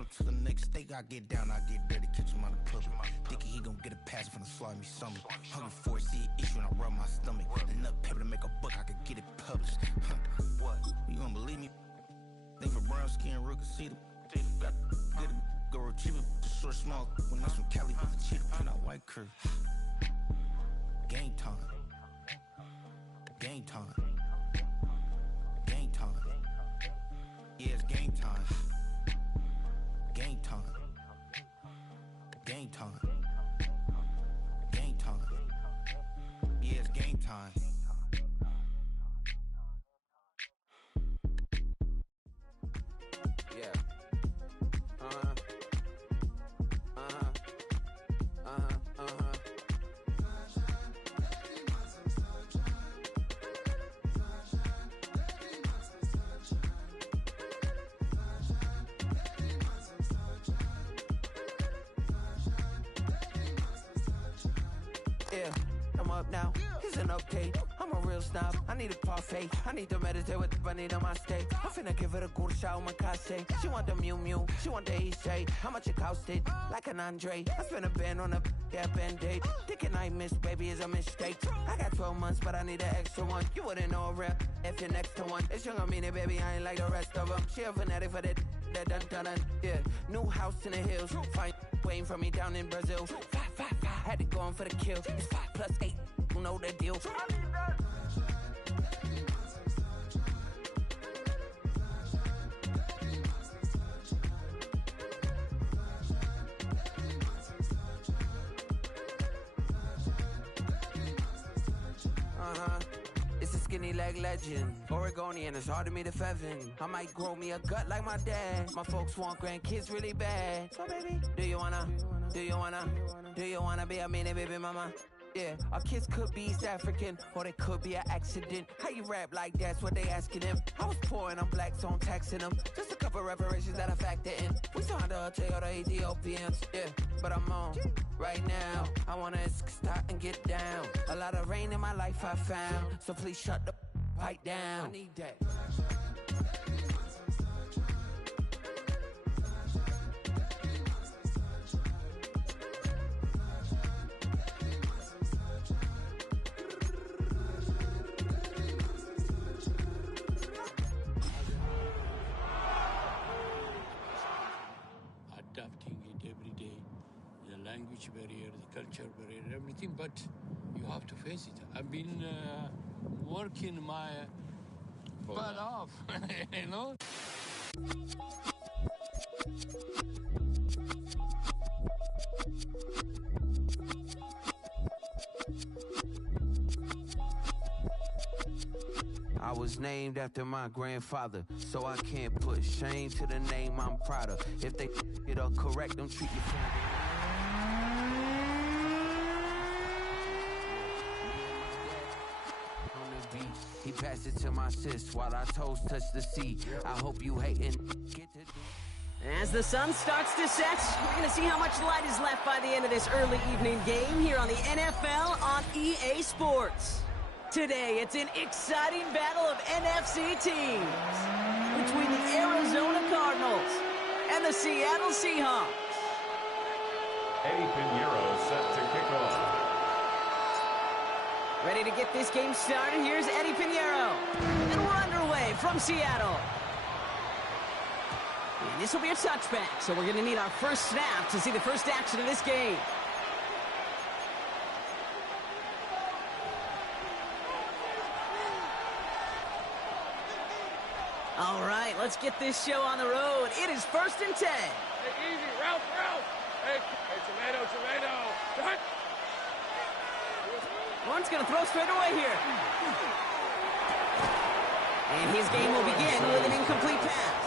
on to the next steak. I get down, I get dirty, catch him on the public. Thinking he gon' get a pass from the slaughter me something. Hungry for it, see an issue and I rub my stomach. Enough paper to make a book, I could get it published. What? You don't believe me? Think for brown skin, real can see them. Got good, go retrieve it, short, small. When I'm from Cali, with the cheetah, print out white curve. Game time. Game time. Game time. Yeah, it's game time. Game time. Game time. Game time. Yeah, it's game time. Yeah. Yeah, I'm up now. Here's an update. I'm a real snob. I need a parfait. I need to meditate with the bunny on my steak. I'm finna give it a good shot with my case. She want the Mew Mew. She want the EJ. How much it costed? Like an Andre. I spent a band on a band-aid. Thinking I missed, baby, is a mistake. I got 12 months, but I need an extra one. You wouldn't know a rep if you're next to one. It's young, I mean it, baby. I ain't like the rest of them. She a fanatic for that dun. Yeah, new house in the hills. Fine, waiting for me down in Brazil. 5. Had to go on for the kill. It's 5 + 8. You know the deal. It's a skinny leg legend. Oregonian, it's hard to meet a Fevin. I might grow me a gut like my dad. My folks want grandkids really bad. So baby, do you wanna be a mini baby mama? Yeah, our kids could be East African, or they could be an accident. How you rap like that's what they asking him. I was poor and I'm black, so I'm taxing them. Just a couple reparations that I factor in. We saw the Toyota Ethiopians, yeah, but I'm on right now. I wanna stop and get down. A lot of rain in my life I found, so please shut the pipe down. I need that. Adapting it every day, the language barrier, the culture barrier, everything, but you have to face it. I've been working my butt off, you know? I was named after my grandfather, so I can't put shame to the name I'm proud of. If they it up correct, don't treat your family. On the beat, he passed it to my sis while our toes touch the sea. I hope you hating. As the sun starts to set, we're going to see how much light is left by the end of this early evening game here on the NFL on EA Sports. Today, it's an exciting battle of NFC teams between the Arizona Cardinals and the Seattle Seahawks. Eddie Pinheiro set to kick off. Ready to get this game started, here's Eddie Pinheiro. And we're underway from Seattle. And this will be a touchback, so we're going to need our first snap to see the first action of this game. All right, let's get this show on the road. It is 1st and 10. Hey, easy, Ralph. Hey, tomato. One's going to throw straight away here. And his game will begin with an incomplete pass.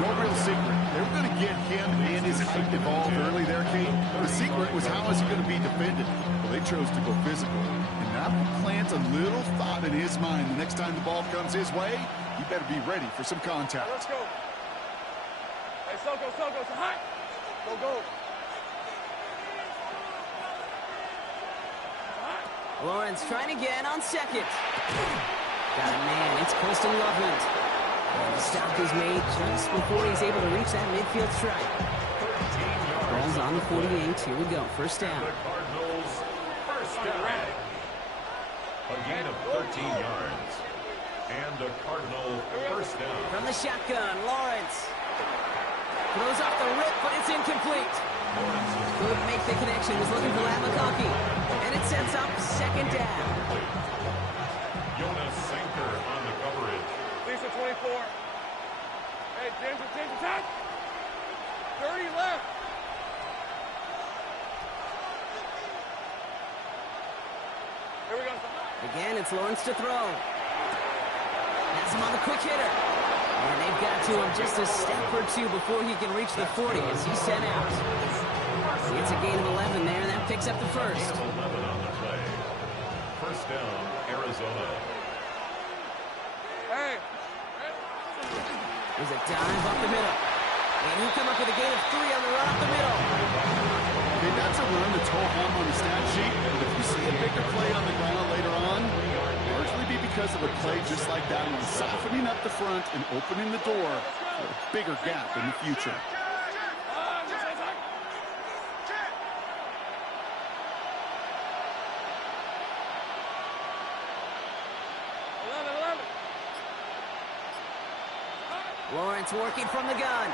No real secret. They were going to get him and his height involved early there, Kate. The secret was how is he going to be defended? Well, they chose to go physical. And that plants a little thought in his mind. The next time the ball comes his way, he better be ready for some contact. Let's go. Hey, Soko, so high. Go. Lawrence trying again on second. Got a man, it's Colston Loveland. And the stop is made just before he's able to reach that midfield stripe. Ball's on the 48. Here we go. First down. The Cardinals first down. A gain of 13 yards. And a Cardinal first down. From the shotgun, Lawrence. Throws off the rip, but it's incomplete. Couldn't make the connection. Was looking for Ladd McConkey. And it sets up second down. Jonas Sanker on the coverage. Lisa 24. Hey, Ginger, touch. 30 left. Here we go. Again, it's Lawrence to throw. Has him on the quick hitter. And they've got to him just a step or two before he can reach the 40 as he's sent out. It's a gain of 11 there, and that picks up the first. 11 on the play. First down, Arizona. Hey. There's a dive up the middle. And he'll come up with a gain of 3 on the run up the middle. Okay, that's a run that's ho hum on the stat sheet. But if you see a bigger play on the ground later on, largely be because of a play just like that one, softening up the front and opening the door for a bigger gap in the future. Lawrence working from the gun.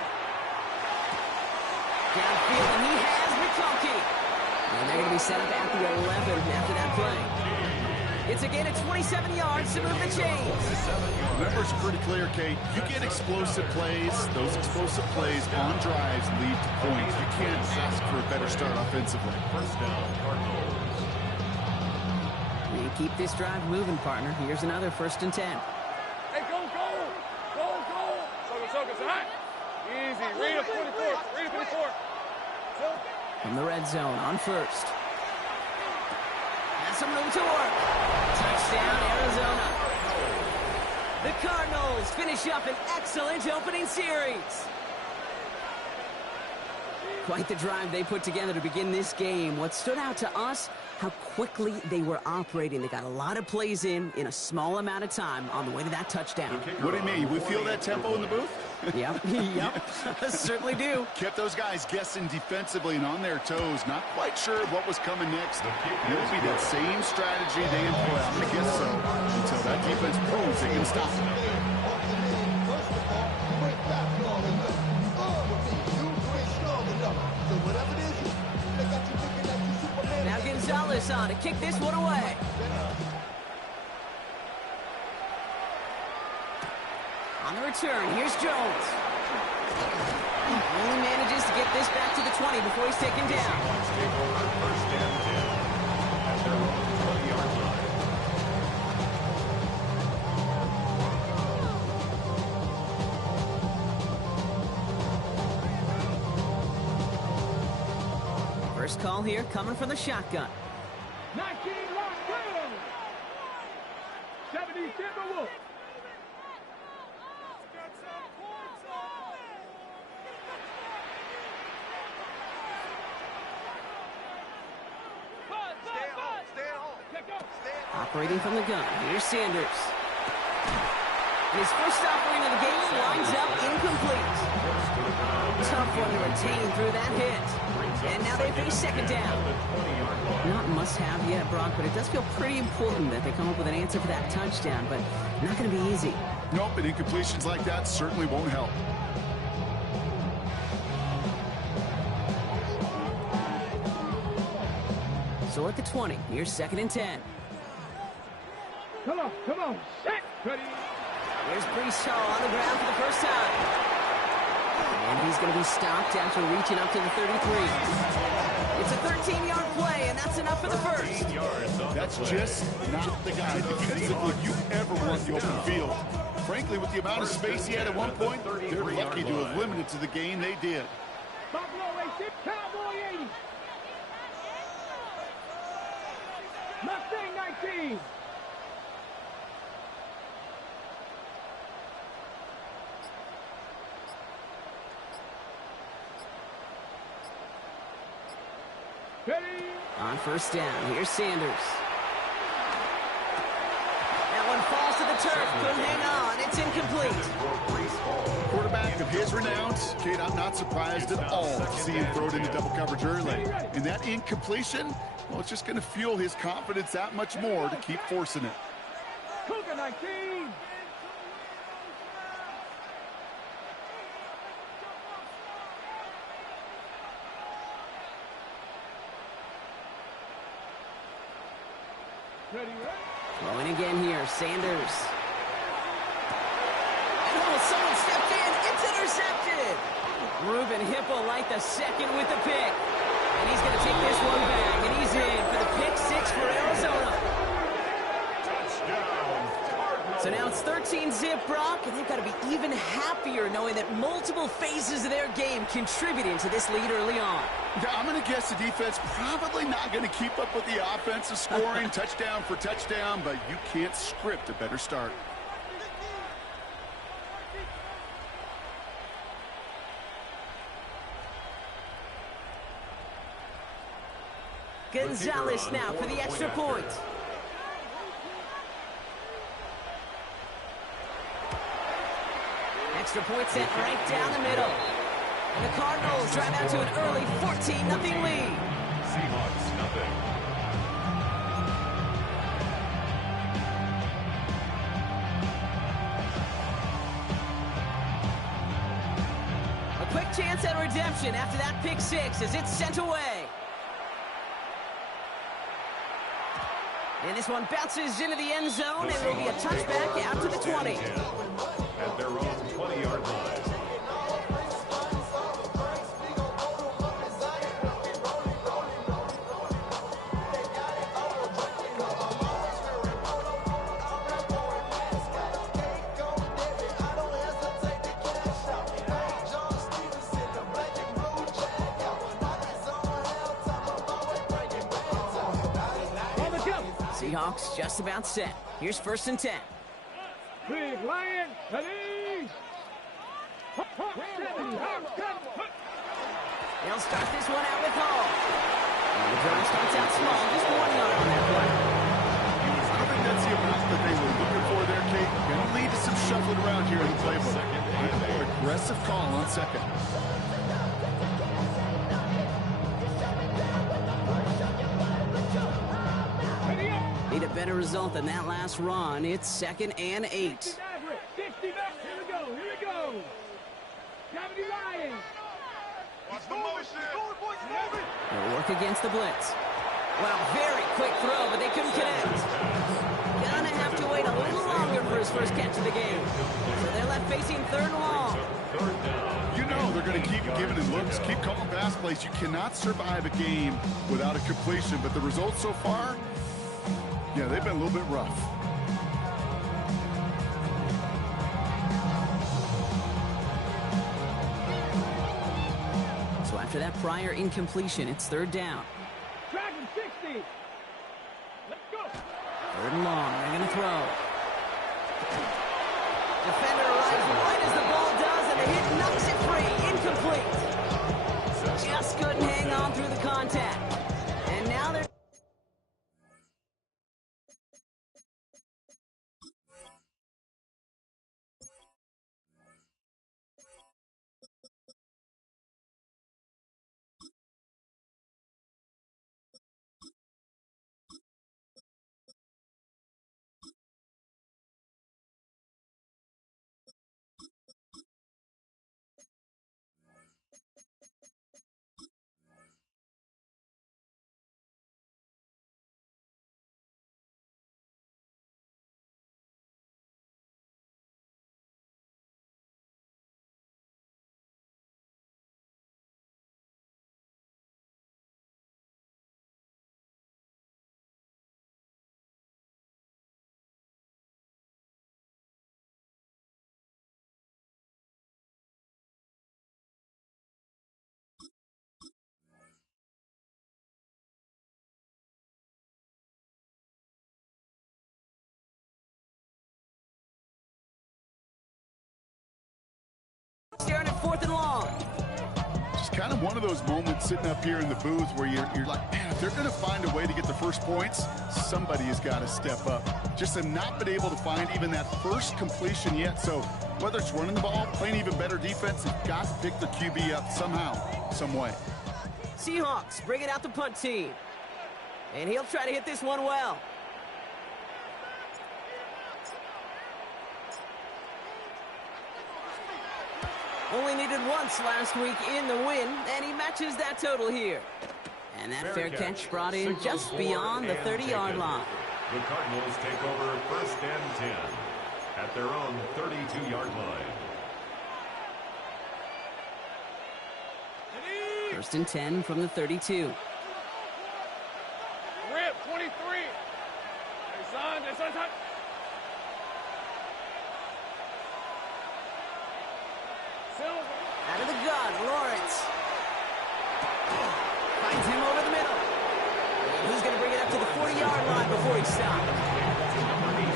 Downfield, and he has McConkey. And they're going to be set up at the 11 after that play. It's a gain of 27 yards to move the chains. The numbers are pretty clear, Kate. You get explosive plays. Those explosive plays on drives lead to points. You can't ask for a better start offensively. First down, Cardinals. You keep this drive moving, partner. Here's another 1st and 10. Hey, go. Soka, high. Easy. Read up 24. From the red zone on first. Has some room to work. Touchdown, Arizona. The Cardinals finish up an excellent opening series. Quite the drive they put together to begin this game. What stood out to us, how quickly they were operating. They got a lot of plays in a small amount of time on the way to that touchdown. What do you mean? We feel that tempo in the booth? Yep, certainly do. Kept those guys guessing defensively and on their toes, not quite sure of what was coming next. It'll be that same strategy they employ, I'm going to guess so, until that defense proves they can stop it. Now Gonzalez on to kick this one away. On the return, here's Jones. Only manages to get this back to the 20 before he's taken down. First and 10 at their own 20-yard line. First call here coming from the shotgun. 19 locked down. 70 Timberwolves. Operating from the gun, here's Sanders. His first offering of the game lines up incomplete. Tough one to retain through that hit. And now they face second down. Not must-have yet, Brock, but it does feel pretty important that they come up with an answer for that touchdown, but not going to be easy. Nope, and incompletions like that certainly won't help. So at the 20, here's 2nd and 10. Come on, set, ready. Here's Brees Hall on the ground for the first time. And he's going to be stopped after reaching up to the 33. It's a 13-yard play, and that's enough for the first. That's just not the guy defensively you ever want the open field. Frankly, with the amount of space he had at one point, they're lucky to have limited to the game they did. Buffalo 86, Cowboy 80. Mustang 19. On first down, here's Sanders. That one falls to the turf, couldn't hang on, it's incomplete. Of his renounce, Kate, I'm not surprised at all to see him throw it into double coverage early. And that incompletion, well, it's just going to fuel his confidence that much more to keep forcing it. Cougar 19. Throwing again here, Sanders. And someone stepped in. It's intercepted. Ruben Hippolyte the second with the pick. And he's going to take this one back. And he's in for the pick six for Arizona. So now it's 13-zip, Brock, and they've got to be even happier knowing that multiple phases of their game contributing to this lead early on. I'm going to guess the defense probably not going to keep up with the offensive scoring touchdown for touchdown, but you can't script a better start. Gonzalez now for the extra point. Extra point sent right down the middle. And the Cardinals drive out to an early 14-0 lead. Seahawks, nothing. A quick chance at redemption after that pick six as it's sent away. And this one bounces into the end zone, and it'll be a touchback out to the 20. At their own 20-yard line. Seahawks just about set. Here's 1st and 10. Big Lion, ready! They'll start this one out with Hall. And the drive starts out small, just 1 yard on that play. I don't think that's the amount that they were looking for there, Kate. Going to lead to some shuffling around here in the playbook. Aggressive call on second. Need a better result than that last run. It's 2nd and 8. 60 back. Here we go. Gravity Lions. Watch the motion. They'll work against the blitz. Wow, very quick throw, but they couldn't connect. Gonna have to wait a little longer for his first catch of the game. So they're left facing 3rd and long. You know they're going to keep giving him looks, keep calling pass plays. You cannot survive a game without a completion, but the results so far, yeah, they've been a little bit rough. So after that prior incompletion, it's 3rd down. Dragon 60. Let's go. 3rd and long. They're going to throw. Defender arrives right as the ball does, and the hit knocks it free. Incomplete. Just couldn't hang on through the contact. And now they're... Staring at 4th and long. Just kind of one of those moments sitting up here in the booth where you're like, man, if they're going to find a way to get the first points, somebody has got to step up. Just have not been able to find even that first completion yet. So Whether it's running the ball, playing even better defense, they've got to pick their QB up somehow, some way. Seahawks bringing out the punt team. And he'll try to hit this one well. Only needed once last week in the win, and he matches that total here. And that fair catch brought in just beyond the 30-yard line. The Cardinals take over 1st and 10 at their own 32-yard line. 1st and 10 from the 32. Rip, 23. Hey, son, son. Out of the gun, Lawrence. Finds him over the middle. And he's going to bring it up to the 40-yard line before he stops.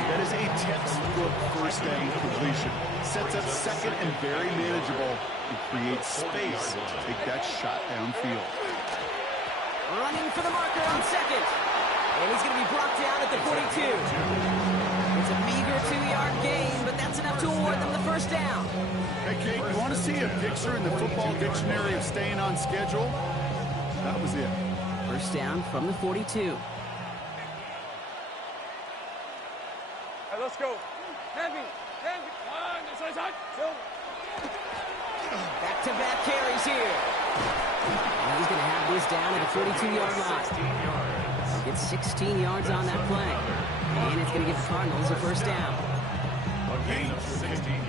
That is a textbook first down completion. Sets up second and very manageable and creates space to take that shot downfield. Running for the marker on second. And he's going to be brought down at the 42. It's a meager 2-yard gain, but that's enough to award them the first down. Hey, Kate, you want to see a picture in the football dictionary of staying on schedule? That was it. First down from the 42. Hey, let's go. Heavy. Son. Back-to-back carries here. And he's going to have this down at the 42-yard line. Gets 16 yards on that play. And it's going to give the Cardinals a first down.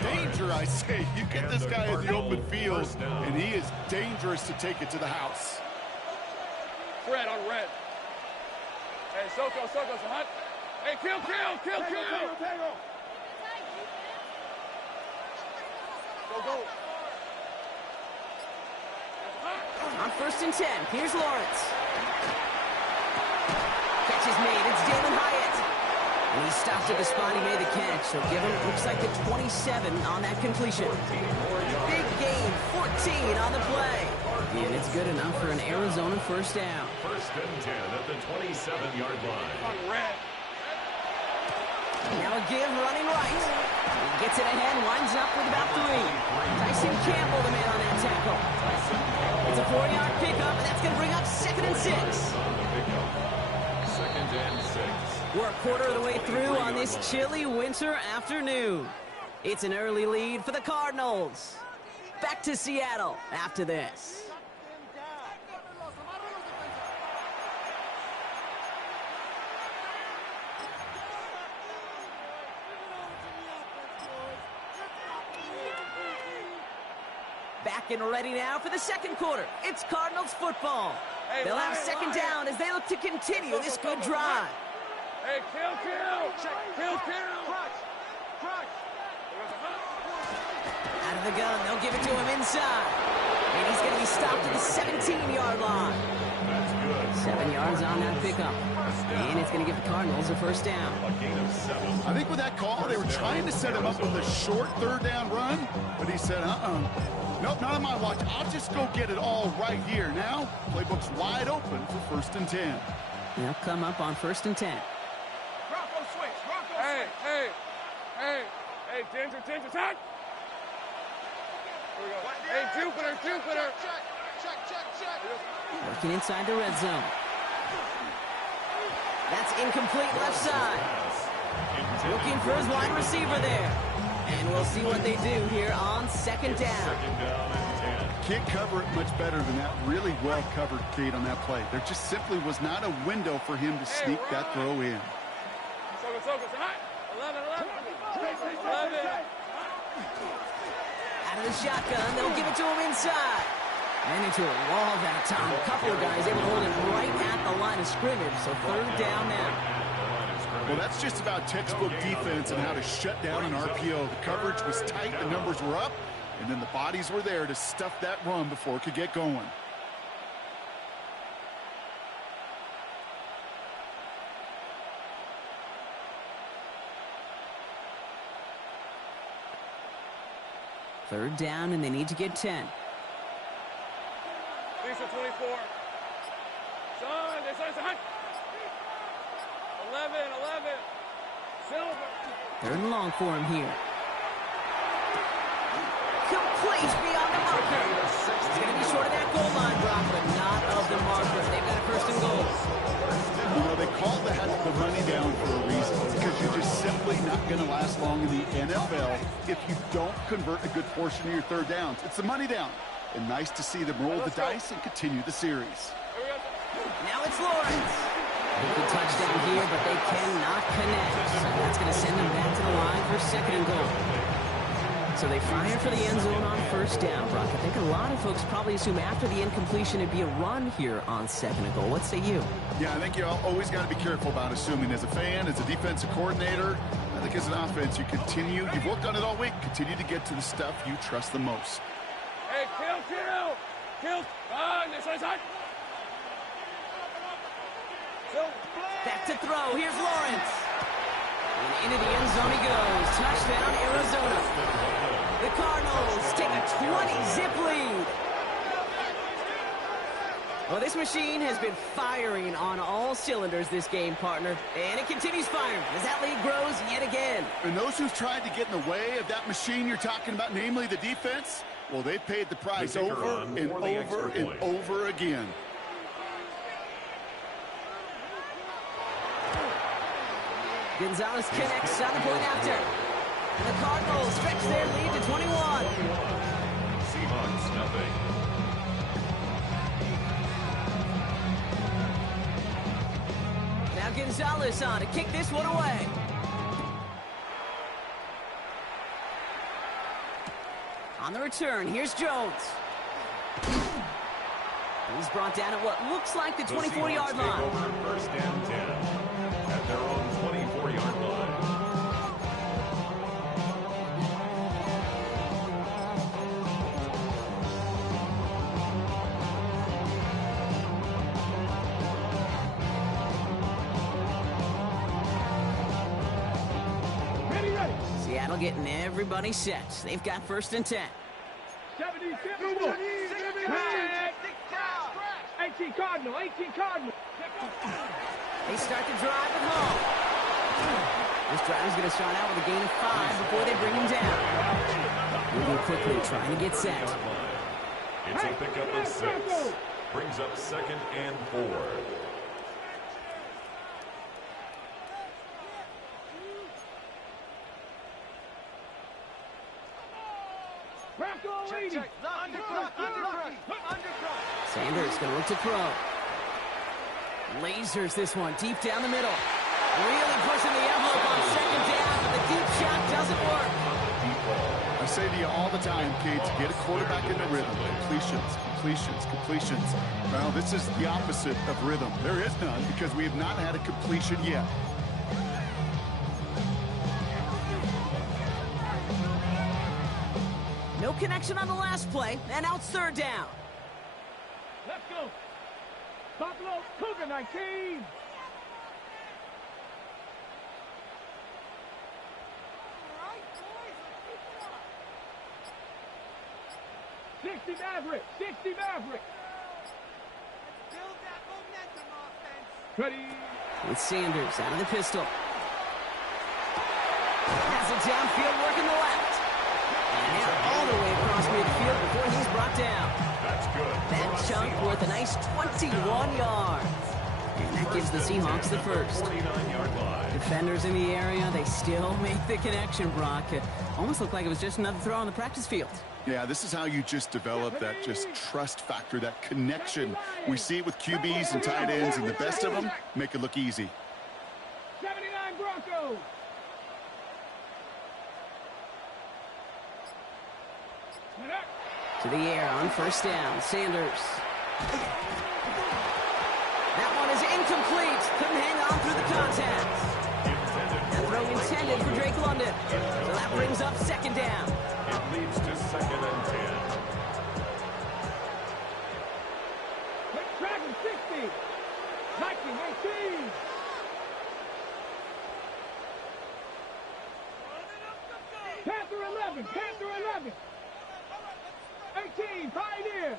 Danger, I say. You get this guy in the open field, and he is dangerous to take it to the house. Fred on red. Hey, Soko, son. Hey, kill. Go. On 1st and 10, here's Lawrence. Catch is made. It's Jalen Hyatt. And he stops at the spot he made the catch. So give him, looks like the 27 on that completion. Big gain, 14 on the play. And it's good enough for an Arizona first down. 1st and 10 at the 27-yard line. On red. Now a give running right. He gets it ahead, winds up with about 3. Tyson Campbell, the man on that tackle. It's a 4-yard pickup, and that's going to bring up 2nd and 6. 2nd and 6. We're a quarter of the way through on this chilly winter afternoon. It's an early lead for the Cardinals. Back to Seattle after this. Back and ready now for the second quarter. It's Cardinals football. They'll have 2nd down as they look to continue this good drive. Hey, kill. Out of the gun, they'll give it to him inside. And he's going to be stopped at the 17-yard line. That's good. 7 yards on that pickup. And it's going to give the Cardinals a first down. A gain of 7. I think with that call, they were trying to set him up with a short 3rd down run, but he said, nope, not on my watch. I'll just go get it all right here. Now, playbook's wide open for 1st and 10. They'll come up on 1st and 10. Rocco switch. Hey, Ginger, time. Here we go. Hey, Jupiter. Check. Working inside the red zone. That's incomplete left side. Looking for his wide receiver there. And we'll see what they do here on 2nd down. 2nd down and 10. Can't cover it much better than that. Really well covered, Kate, on that play. There just simply was not a window for him to sneak that throw in. Soko, hot. 11. Out of the shotgun, they'll give it to him inside. And into a wall that time. A couple of guys able to hold it right at the line of scrimmage. So 3rd down now. Well, that's just about textbook defense and how to shut down an RPO. The coverage was tight, the numbers were up, and then the bodies were there to stuff that run before it could get going. Third down, and they need to get 10. Lisa 24. Son. 11. Silver. 3rd and long for him here. marker. He's going to be short of that goal line, Brock, but not of the marker. They've got a first and goal. You know, they call that the money down for a reason, because you're just simply not going to last long in the NFL if you don't convert a good portion of your third downs. It's the money down. And nice to see them roll the dice and continue the series. Now it's Lawrence. Good touchdown here, but they cannot connect. So that's going to send them back to the line for second and goal. So they fire for the end zone on first down, Brock. I think a lot of folks probably assume after the incompletion it'd be a run here on second and goal. What say you? Yeah, I think you always got to be careful about assuming. As a fan, as a defensive coordinator, I think as an offense, you've worked on it all week, continue to get to the stuff you trust the most. Hey, kill. This one's hot. Back to throw. Here's Lawrence. And into the end zone he goes. Touchdown, Arizona. The Cardinals take a 20-zip lead. Well, this machine has been firing on all cylinders this game, partner. And it continues firing as that lead grows yet again. And those who've tried to get in the way of that machine you're talking about, namely the defense, well, they've paid the price over and over and over again. Gonzalez connects on the point after. And the Cardinals stretch their lead to 21. Seahawks, nothing. Now Gonzalez on to kick this one away. On the return, here's Jones. He's brought down at what looks like the 24-yard line. Over first and 10 at their own 24-yard line. Ready. Seattle getting everybody set. They've got first and 10. 70, 18 Cardinal. They start the drive at home. This drive is going to start out with a gain of 5 before they bring him down. Moving quickly, trying to get set. It's a pickup of 6. Brings up second and 4. Sanders going to look to throw. Lasers this one deep down the middle. Really pushing the envelope on second down, but the deep shot doesn't work. I say to you all the time, Kate, to get a quarterback into rhythm. Completions. Well, this is the opposite of rhythm. There is none because we have not had a completion yet. No connection on the last play, and now it's third down. Let's go. Buffalo Cougar 19. Sixty Maverick. Build that momentum offense. Ready. With Sanders out of the pistol. Has it downfield, working the left. And now all the way across midfield before he's brought down. That's good. That chunk worth a nice 21 yards. And that gives the Seahawks the first. 49-yard line. Defenders in the area, they still make the connection, Brock. It almost looked like it was just another throw on the practice field. Yeah, this is how you just develop that just trust factor, that connection. We see it with QBs and tight ends, and the best of them make it look easy. 79 Broncos. To the air on first down, Sanders. That one is incomplete. Couldn't hang on through the contact. That throw intended for Drake London. So that brings up second down. It leads to second and 10. Dragon 60. Viking 18. Panther 11. 18, Pioneer.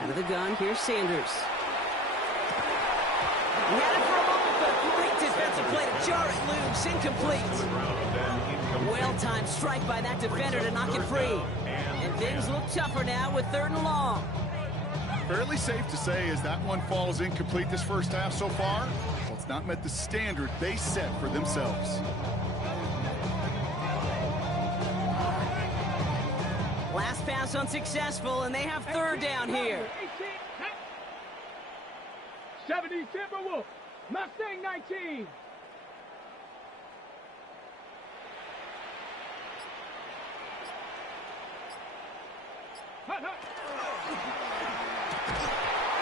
Out of the gun, here's Sanders. He had it for a moment, but a great defensive play to jar it loose. Incomplete. Well well-timed strike by that defender to knock it free. And things look tougher now with 3rd and long. Fairly safe to say as that one falls incomplete this first half so far. Well, it's not met the standard they set for themselves. Last pass unsuccessful, and they have 3rd down here. 70 Timberwolves, Mustang 19.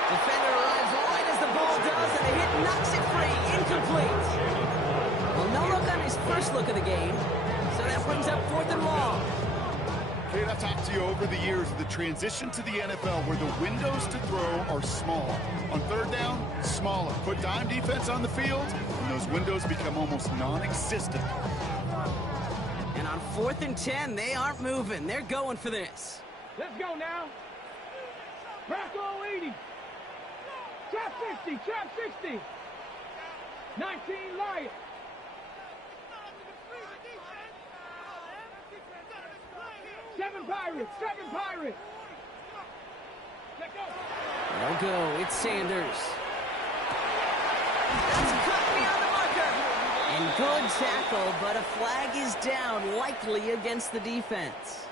Defender arrives right as the ball does, and the hit knocks it free. Incomplete. Well, no look on his first look of the game, so that brings up 4th and long. Kate, I've talked to you over the years of the transition to the NFL where the windows to throw are small. On 3rd down, smaller. Put dime defense on the field, and those windows become almost non-existent. And on 4th and 10, they aren't moving. They're going for this. Let's go now. Bracco 80. Trap 60, trap 60. 19 Lions. Seven Pirates. Let go. They'll go. It's Sanders. That's cut beyond the marker. And good tackle, but a flag is down, likely against the defense.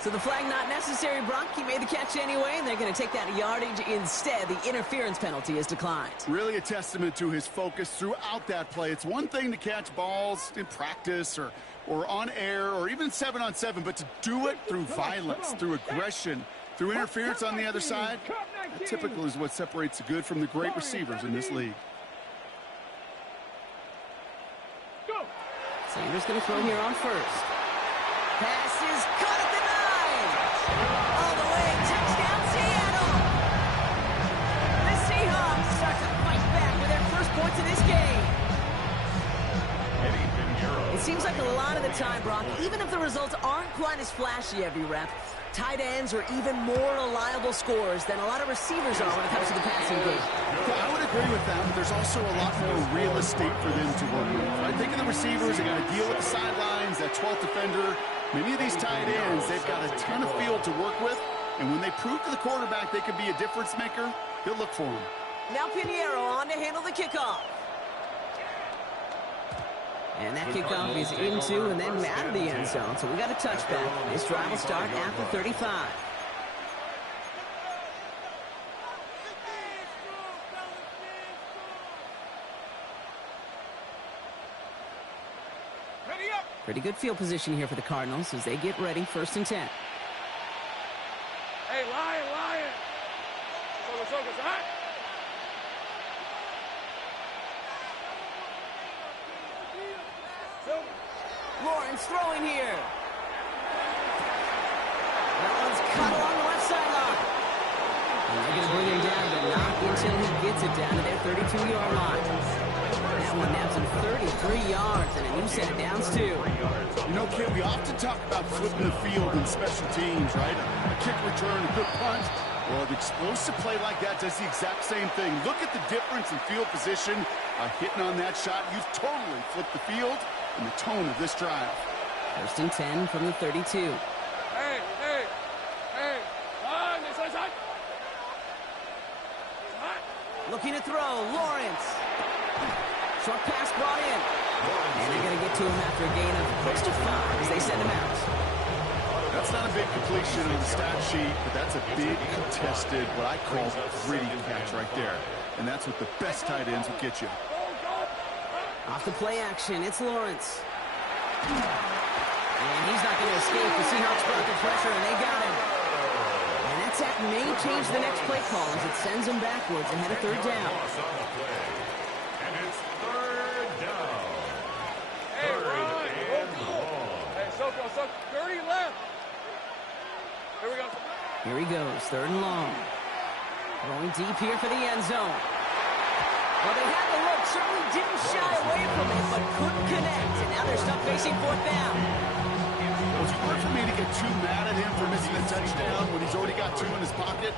So the flag not necessary, Brock. He made the catch anyway, and they're going to take that yardage instead. The interference penalty is declined. Really a testament to his focus throughout that play. It's one thing to catch balls in practice or on air or even 7-on-7, but to do it through violence, through aggression, through interference on the other side, that typically is what separates the good from the great receivers in this league. Sanders going to throw here on 1st. Pass is caught at the 9. All the way, touchdown Seattle. The Seahawks start to fight back with their first points in this game. It seems like a lot of the time, Brock, even if the results aren't quite as flashy every rep, tight ends are even more reliable scorers than a lot of receivers are when it comes to the passing game. I would agree with that, but there's also a lot more real estate for them to work with. Right? Think of the receivers, they got to deal with the sidelines, that 12th defender. Many of these tight ends, they've got a ton of field to work with, and when they prove to the quarterback they can be a difference maker, he'll look for him. Now Pinheiro on to handle the kickoff. And that kickoff is into and then out of the end zone, so we got a touchback. This drive will start at the 35. Pretty good field position here for the Cardinals as they get ready, 1st and 10. Hey, Lion. Focus, all right? Lawrence throwing here. That one's cut along the left sideline. And they're going to bring him down, but not until he gets it down to their 32-yard line. That one naps him 33 yards and a new set of downs, too. You know, Kim, we often talk about flipping the field in special teams, right? A kick return, a good punt. Well, an explosive play like that does the exact same thing. Look at the difference in field position. Hitting on that shot, you've totally flipped the field and the tone of this drive. 1st and 10 from the 32. Hey. Looking to throw, Lawrence. Short pass brought in. And they're going to get to him after a gain of close to 5 as they send him out. That's not a big completion on the stat sheet, but that's a big contested, what I call gritty catch right there. And that's what the best tight ends will get you. Off the play action, it's Lawrence. And he's not going to escape. The Seahawks brought the pressure, and they got him. And that sack may change the next play call as it sends them backwards ahead of 3rd down. And it's 3rd down. Hey, Ryan. Hey, Soko, 30 left. Here we go. Here he goes, 3rd and long. Going deep here for the end zone. Well, they had the look, certainly didn't shy away from it, but couldn't connect. And now they're stuck facing 4th down. Well, it's hard for me to get too mad at him for missing a touchdown when he's already got 2 in his pocket.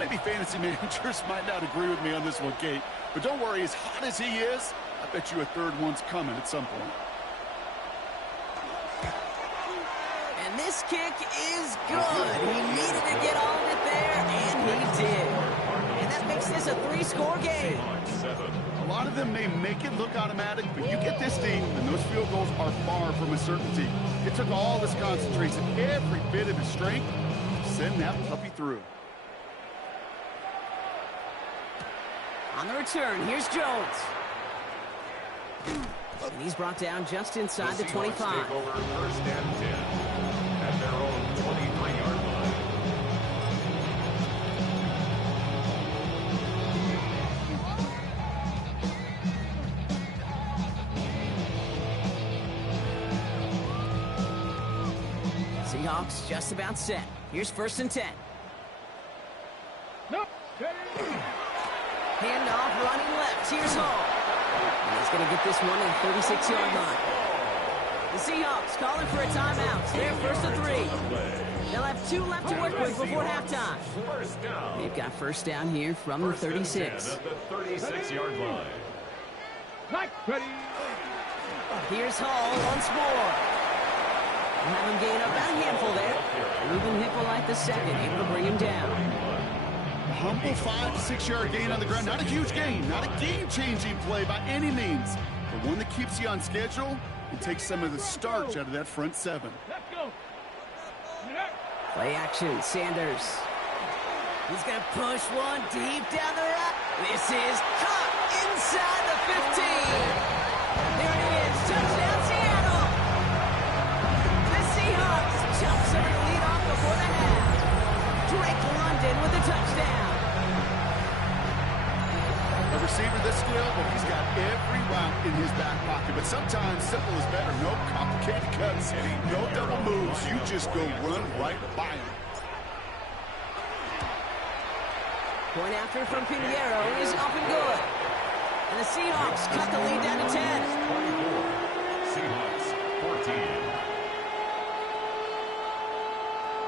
Maybe fantasy managers might not agree with me on this one, Kate. But don't worry, as hot as he is, I bet you a 3rd one's coming at some point. this kick is good. He needed to get all of it there, and he did. And that makes this a 3-score game. A lot of them may make it look automatic, but you get this deep, and those field goals are far from a certainty. It took all this concentration, every bit of his strength, to send that puppy through. On the return, here's Jones. And he's brought down just inside the 25. Take over first and 10 at their own 23-yard line. Seahawks just about set. Here's first and 10. Nope. Handoff running left. Here's Hall. And he's going to get this one at the 36-yard line. The Seahawks calling for a timeout. They're first and 3. They'll have 2 left to work with before halftime. They've got first down here from the 36. At the 36-yard line. Like ready. Here's Hall once more. We'll have him gain about a handful there. Ruben Hippolyte the second, able to bring him down. A humble 5 to 6 yard gain on the ground. Not a huge gain, not a game-changing play by any means, but one that keeps you on schedule and takes some of the starch out of that front 7. Let's go. Play action, Sanders. He's going to push one deep down the right. This is caught inside the 15. There it is, touchdown Seattle. The Seahawks jump some of the lead off before the half. Drake London with the touchdown. A receiver this skilled, but he's got every route in his back pocket. But sometimes simple is better. No complicated cuts, no double moves. You just go run right by him. Point after from Pinheiro is up and good. And the Seahawks cut the lead down to 10. 24. Seahawks 14.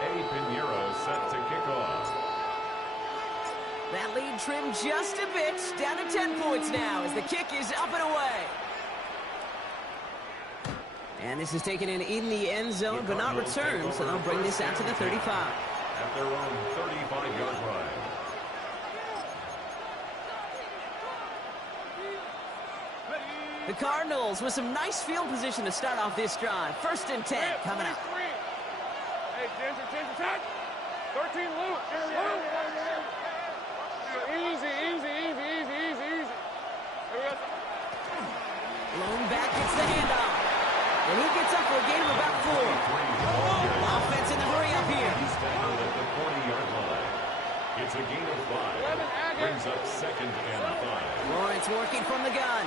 Eddie Pinheiro set to kick off. That lead trimmed just a bit, down to 10 points now as the kick is up and away. And this is taken in the end zone, but not returned, so they'll bring this out to the 35. At their own 35-yard line. The Cardinals with some nice field position to start off this drive. First and 10 coming up. Hey, Ginger, touch. 13, Luke. Easy. Lone back gets the handoff. And he gets up for a gain of about 4. Offense in the hurry up here. He's down at the 40-yard line. It's a gain of 5. Brings up second and 5. Lawrence working from the gun.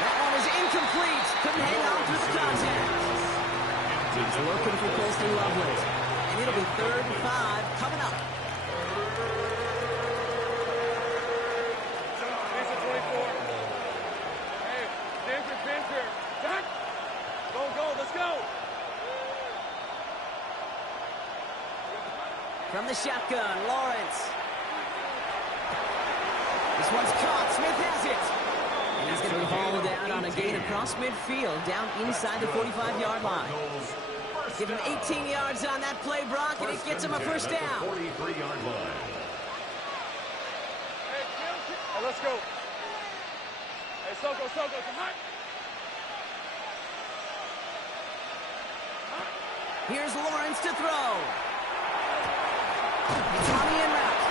That one is incomplete. Couldn't hang on through the contact. He's looking for Colston Loveland. And it'll be 3rd and 5 coming up. Let's go. From the shotgun, Lawrence. This one's caught. Smith has it. And he's going to be hauled down on a gain across midfield, down inside the 45-yard line. Give him 18 yards on that play, Brock, and it gets him a first down. 43-yard line. Hey, let's go. Hey, Soko, come on. Here's Lawrence to throw. It's on the in route.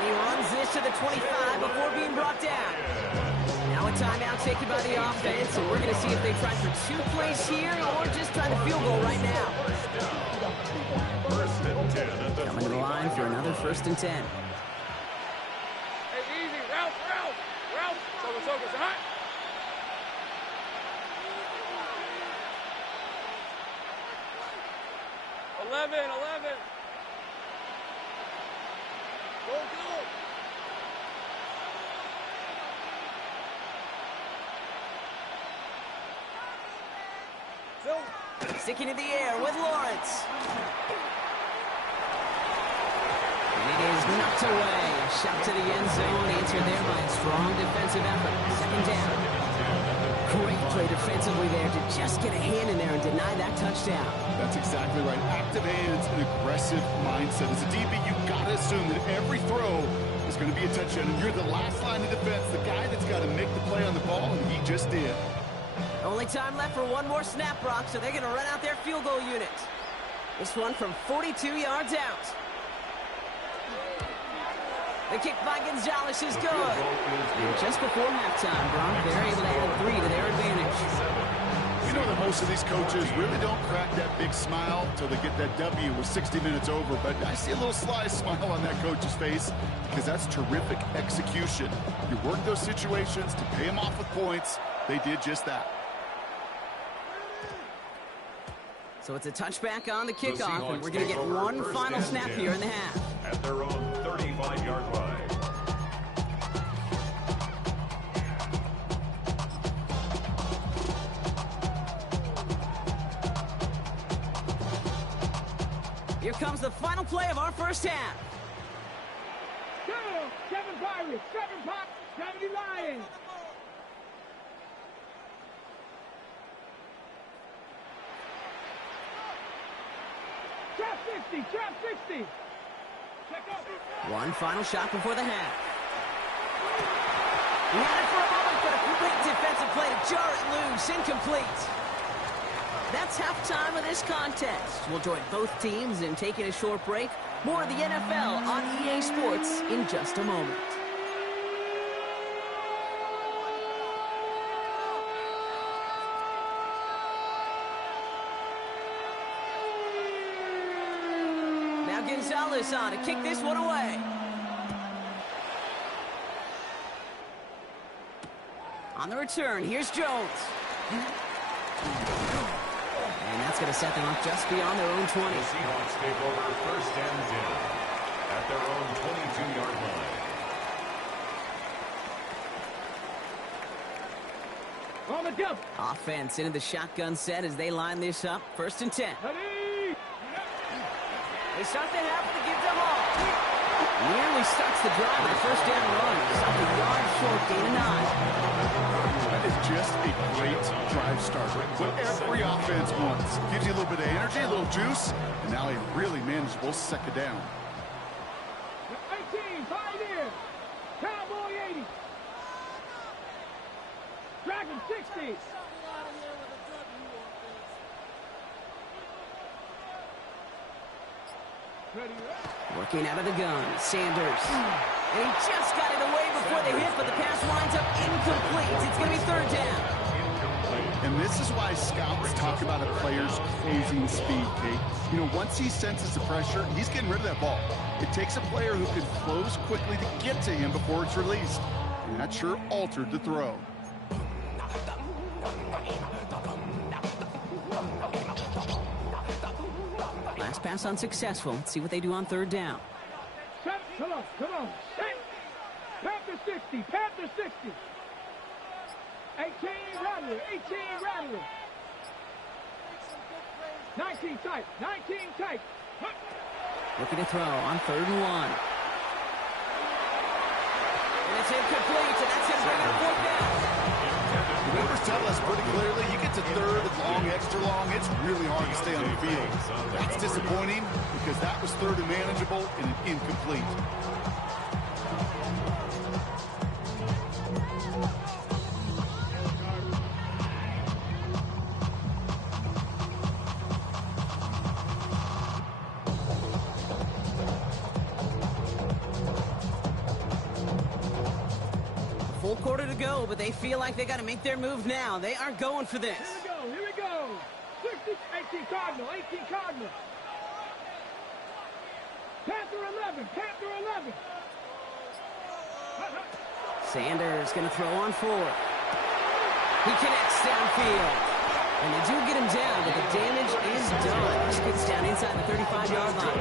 He runs this to the 25 before being brought down. Now a timeout taken by the offense, and we're going to see if they try for 2 plays here or just try the field goal right now. First and 10 at the Coming to the line for another first and 10. Hey, easy. Route. Soko, hot. 11. Go. Sticking in the air with Lawrence. And it is knocked away. Shot to the end zone. Answered there by a strong defensive effort. Second down. Great play defensively there to just get a hand in there and deny that touchdown. That's exactly right. Active hands and aggressive mindset. As a DB, you've got to assume that every throw is going to be a touchdown, and you're the last line of defense, the guy that's got to make the play on the ball, and he just did. Only time left for one more snap, Brock, so they're going to run out their field goal unit. This one from 42 yards out. The kick by Gonzalez is good. And just before halftime, Brock, they're able to add 3 to their advantage. You know that most of these coaches really don't crack that big smile until they get that W with 60 minutes over, but I see a little sly smile on that coach's face because that's terrific execution. You work those situations to pay them off with points. They did just that. So it's a touchback on the kickoff, and we're going to get one final snap here in the half. At their own 35-yard line. Here comes the final play of our first half. 7 Pirates, 7 Pop, 70 Lions. Trap 60, trap 60. Check out. One final shot before the half. He had it for a moment, but a great defensive play to jar it loose. Incomplete. That's halftime of this contest. We'll join both teams in taking a short break. More of the NFL on EA Sports in just a moment. Now Gonzalez on to kick this one away. On the return, here's Jones. And that's going to set them up just beyond their own 20. The Seahawks take over 1st and 10 at their own 22-yard line. On the jump. Offense into the shotgun set as they line this up. 1st and 10. Ready. They start the half with the give to Hall. Nearly starts the drive with a 1st down run. Stopped a yard short, gain of 9. That is just a great drive starter. What every offense wants. Gives you a little bit of energy, a little juice, and now a really manageable 2nd down. 18, Pioneer. Cowboy 80. Dragon 60. Working out of the gun, Sanders. And he just got it away before the hit, but the pass winds up incomplete. It's going to be 3rd down. And this is why scouts talk about a player's closing speed, Kate. You know, once he senses the pressure, he's getting rid of that ball. It takes a player who can close quickly to get to him before it's released. And that sure altered the throw. Last pass unsuccessful. Let's see what they do on 3rd down. Come on, come on. Panther 60, Panther 60. 18 Rattler, 18 Rattler. 19 tight, 19 tight. Looking to throw on 3rd and 1. And it's incomplete, and that's going to bring it 4th down. The numbers tell us pretty clearly, you get to 3rd and long, extra long, it's really hard to stay on the field. That's disappointing because that was 3rd and manageable and an incomplete. Full quarter to go, but they feel like they got to make their move now. They are going for this. Here we go. 60, 18 Cardinal, 18 Cardinal. Panther 11, Panther 11. Sanders going to throw on 4. He connects downfield. And they do get him down, but the damage is done. This gets down inside the 35-yard line.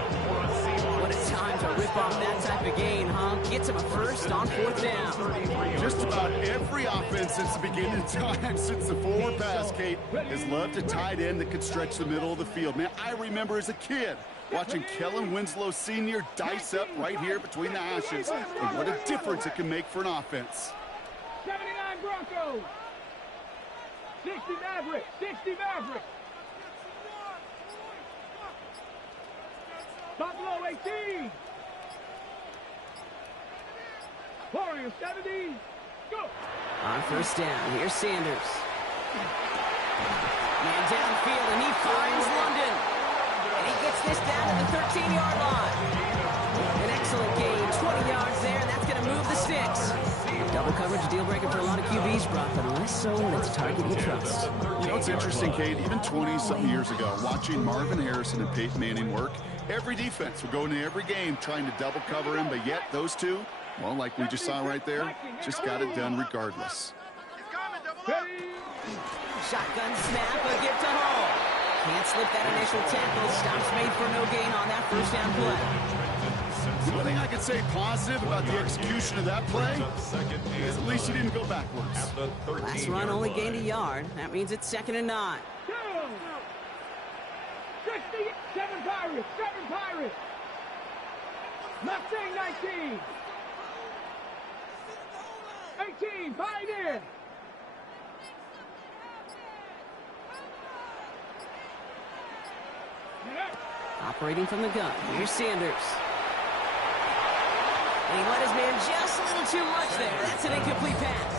What a time to rip off that type of gain, huh? Gets him a 1st on 4th down. Just about every offense since the beginning of time, since the forward pass, Kate, has loved a tight end that could stretch the middle of the field. Man, I remember as a kid watching Kellen Winslow Sr. dice up right here between the hashes. And what a difference it can make for an offense. 79 Broncos. 60 Maverick. 60 Maverick. Buffalo 18. Warrior 70. Go. On first down, here's Sanders. Man downfield, and he finds London. And he gets this down to the 13-yard line. An excellent gain, 20 yards there, and that's going to move the sticks. Double coverage, deal breaker for a lot of QBs, Brock, but less so when it's a target you trust. You know, it's interesting, Kate, even 20-something years ago, watching Marvin Harrison and Peyton Manning work, every defense would go into every game trying to double cover him, but yet those two, well, like we just saw right there, just got it done regardless. Shotgun snap, a gift to Hall. Can't slip that initial tackle. Stops made for no gain on that first down play. The only thing I can say positive about the execution of that play is at least he didn't go backwards. Last run only gained a yard. That means it's 2nd and 9. 7 Pirates. 7 Pirates. Mustang 19. 18. Pioneer. Operating from the gun. Here's Sanders. And he let his man just a little too much there. That's an incomplete pass.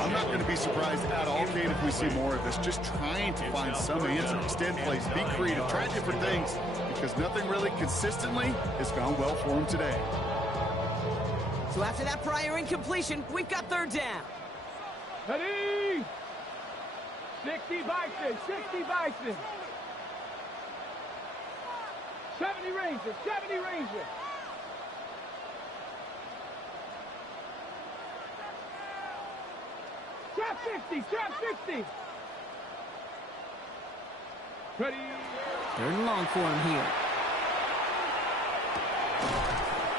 I'm not going to be surprised at all, Kate, if we see more of this. Just trying to find some answer, extend plays, be creative, try different things, because nothing really consistently has gone well for him today. So after that prior incompletion, we've got 3rd down. Ready? 60 Bison. 60 Bison. 70 Rangers. 70 Rangers. Trap 60. Trap 60. Ready? 3rd and long for him here.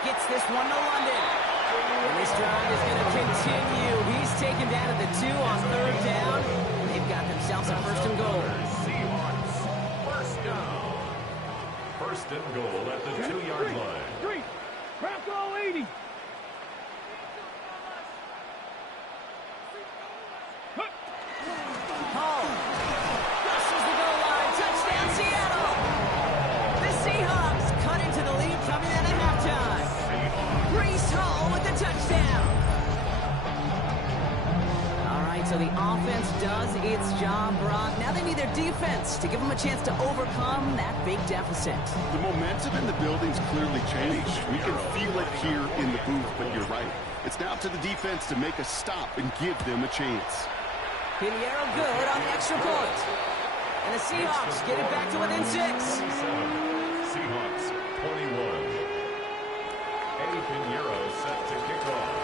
Gets this one to London. And this drive is going to continue. He's taken down at the 2 on 3rd down. They've got themselves a 1st and goal. Seahawks, 1st down. 1st and goal at the 2-yard line. 3. Bronco 80. Hall crosses the goal line. Touchdown, Seattle. The Seahawks cut into the lead coming out at halftime. Breece Hall with the touchdown. All right, so the offense does its job, Brock. Now they need their defense to give them a chance to overcome that big deficit. The momentum in the building's clearly changed. We can feel it here in the booth, but you're right. It's now up to the defense to make a stop and give them a chance. Pinheiro good on the extra point. And the Seahawks get it back to within 6. Seahawks 21. Eddie Pinheiro set to kick off.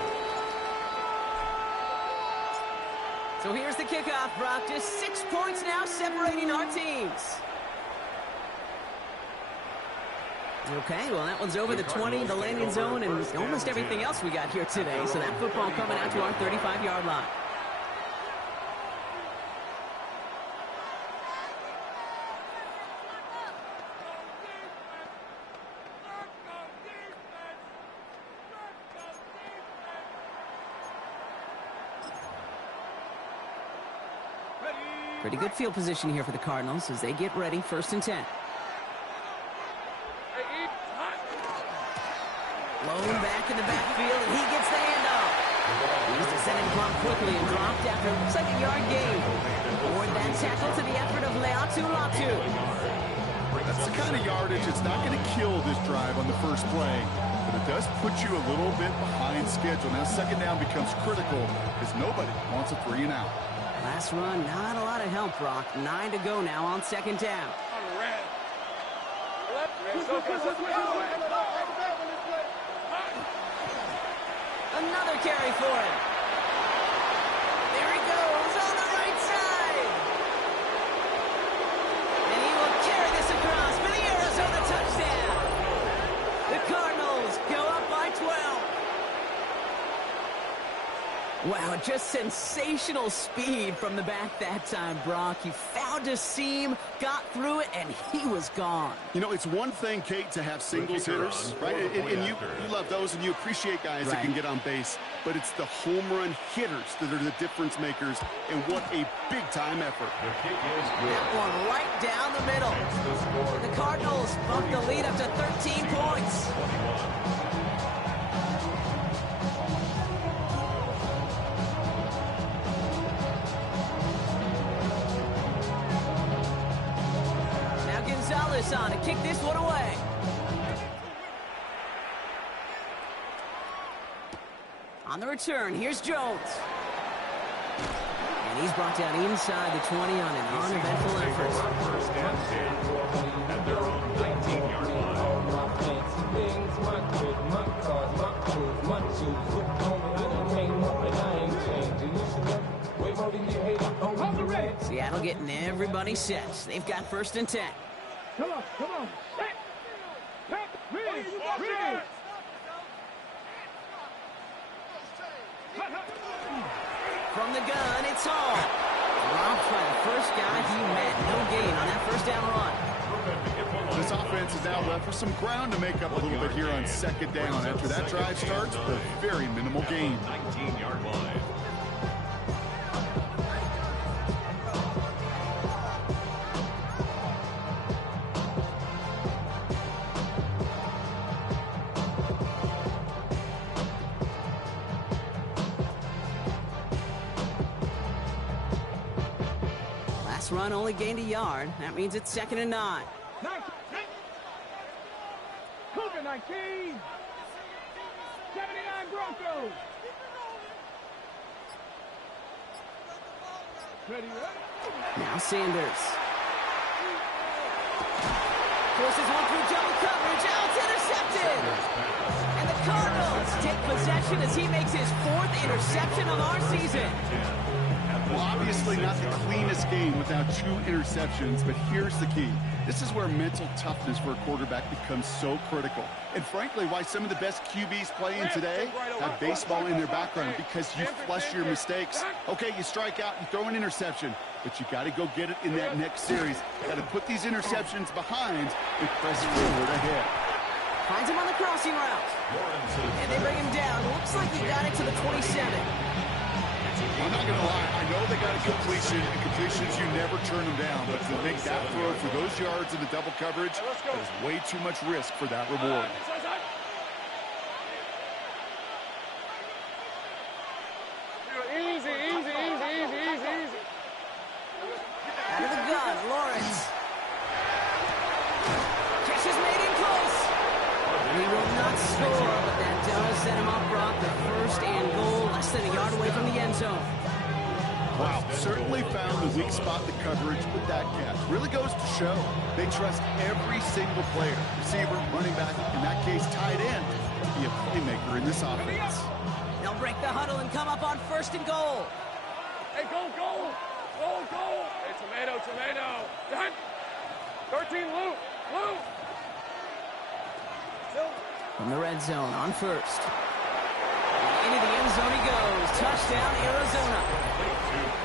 So here's the kickoff, Brock. Just 6 points now separating our teams. Okay, well, that one's over the 20, the landing zone, and almost everything else we got here today. So that football coming out to our 35-yard line. Pretty good field position here for the Cardinals as they get ready, 1st and 10. Lone back in the backfield, and he gets the handoff. He's descending plumb quickly and dropped after looks like a yard gain. Forward that tackle to the effort of Leatu Latu. That's the kind of yardage that's not going to kill this drive on the first play, but it does put you a little bit behind schedule. Now 2nd down becomes critical because nobody wants a 3 and out. Last run, not a lot of help, Brock. 9 to go now on 2nd down. Another carry for him. There he goes on the right side. And he will carry this across for the Arizona touchdown. The Cardinals go up by 12. Wow, just sensational speed from the back that time, Brock. He found a seam, got through it, and he was gone. You know, it's one thing, Kate, to have singles hitters, right? And you love those, and you appreciate guys that can get on base. But it's the home run hitters that are the difference makers, and what a big-time effort. That one right down the middle. The Cardinals bump the lead up to 13 points. Now Gonzalez on to kick this one away. On the return, here's Jones. And he's brought down inside the 20 on an uneventful effort. First and 10 at their own 19-yard line. Seattle getting everybody set. They've got first and 10. Come on. Set. Ready. From the gun, it's Hall. Dropped by the first guy he met. No gain on that first down run. This offense is now left for some ground to make up a little bit here on second down. After that drive starts, a very minimal gain. 19-yard line. Last run only gained a yard. That means it's 2nd and 9. Cougar 19. 79 Broncos. Ready. Now Sanders. Forces one through double coverage. Out, it's intercepted. And the Cardinals take possession as he makes his 4th interception of our season. Well, obviously not the cleanest game without 2 interceptions, but here's the key. This is where mental toughness for a quarterback becomes so critical. And frankly, why some of the best QBs playing today have baseball in their background, because you flush your mistakes. Okay, you strike out, you throw an interception, but you got to go get it in that next series. Got to put these interceptions behind and press forward ahead. Finds him on the crossing route. And they bring him down. Looks like he got it to the 27. I'm not going to lie, I know they got a completion, and completions, you never turn them down, but to make that throw for those yards in the double coverage, that is way too much risk for that reward. Easy. Out of the gun, Lawrence. Catch is made in close. He will not score, but that does set him up, Brock. The 1st and goal, less than a yard away from the end zone. Wow, certainly found the weak spot in the coverage with that catch. Really goes to show they trust every single player, receiver, running back, in that case tight end, to be a playmaker in this offense. They'll break the huddle and come up on 1st and goal. Hey, goal. Hey, tomato. Done. 13, Lou. From the red zone on 1st. Into the end zone he goes. Touchdown, Arizona.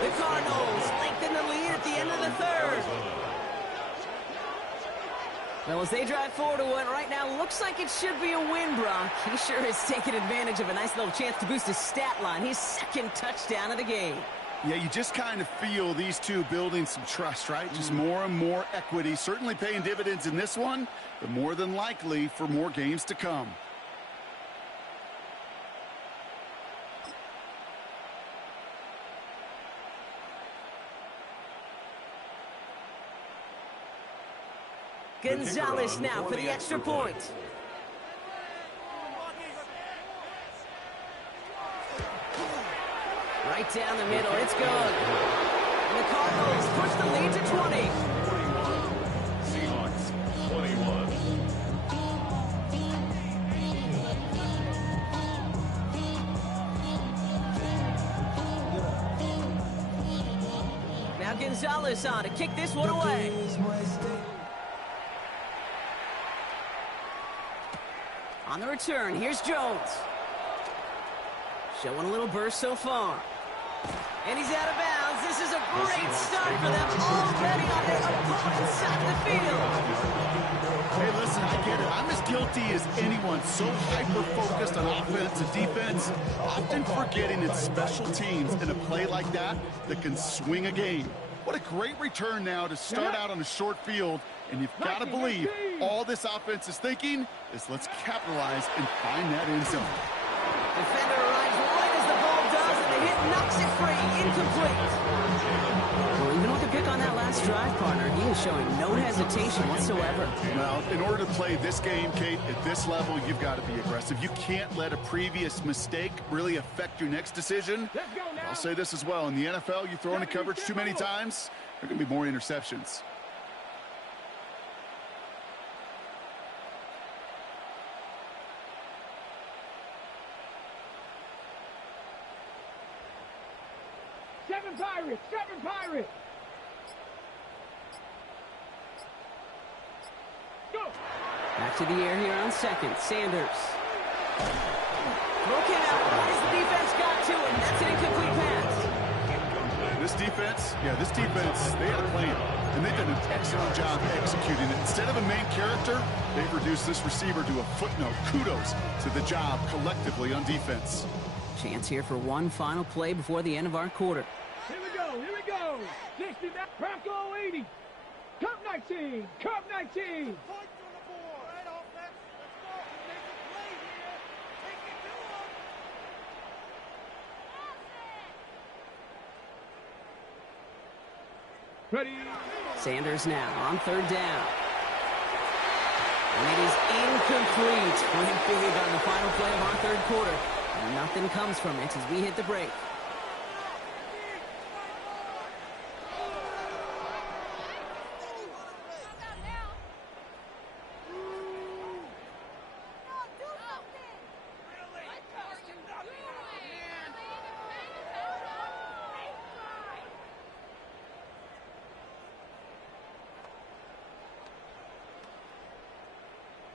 The Cardinals lengthen the lead at the end of the 3rd. Well, as they drive forward to what right now looks like it should be a win, Brock. He sure is taking advantage of a nice little chance to boost his stat line. His 2nd touchdown of the game. Yeah, you just kind of feel these two building some trust, right? Just more and more equity. Certainly paying dividends in this one, but more than likely for more games to come. Gonzalez now for the extra point. Right down the middle, it's good. And the Cardinals push the lead to 20. 41. Seahawks 21. Now Gonzalez on to kick this one away. On the return, here's Jones. Showing a little burst so far. And he's out of bounds. This is a great start for them, already on their opponent's side of the field. Hey, listen, I get it. I'm as guilty as anyone. So hyper-focused on offense and defense, often forgetting it's special teams in a play like that can swing a game. What a great return now to start out on a short field. And you've got to believe all this offense is thinking is let's capitalize and find that end zone. Defender arrives right as the ball does, and the hit knocks it free. Incomplete. Well, even with the pick on that last drive, partner, he is showing no hesitation whatsoever. Well, in order to play this game, Kate, at this level, you've got to be aggressive. You can't let a previous mistake really affect your next decision. I'll say this as well. In the NFL, you throw into coverage too many times, there are going to be more interceptions. Seven Pirates! Go! Back to the air here on second. Sanders. Broken out. What has the defense got to him? That's an incomplete pass. This defense, they had a plan, and they've done an excellent job executing it. Instead of a main character, they've reduced this receiver to a footnote. Kudos to the job collectively on defense. Chance here for one final play before the end of our quarter. Here we go! 60 back, Bronco 80. Cup 19! Cup 19! Ready. Sanders now on third down. And it is incomplete. Great big on the final play of our third quarter. And nothing comes from it as we hit the break.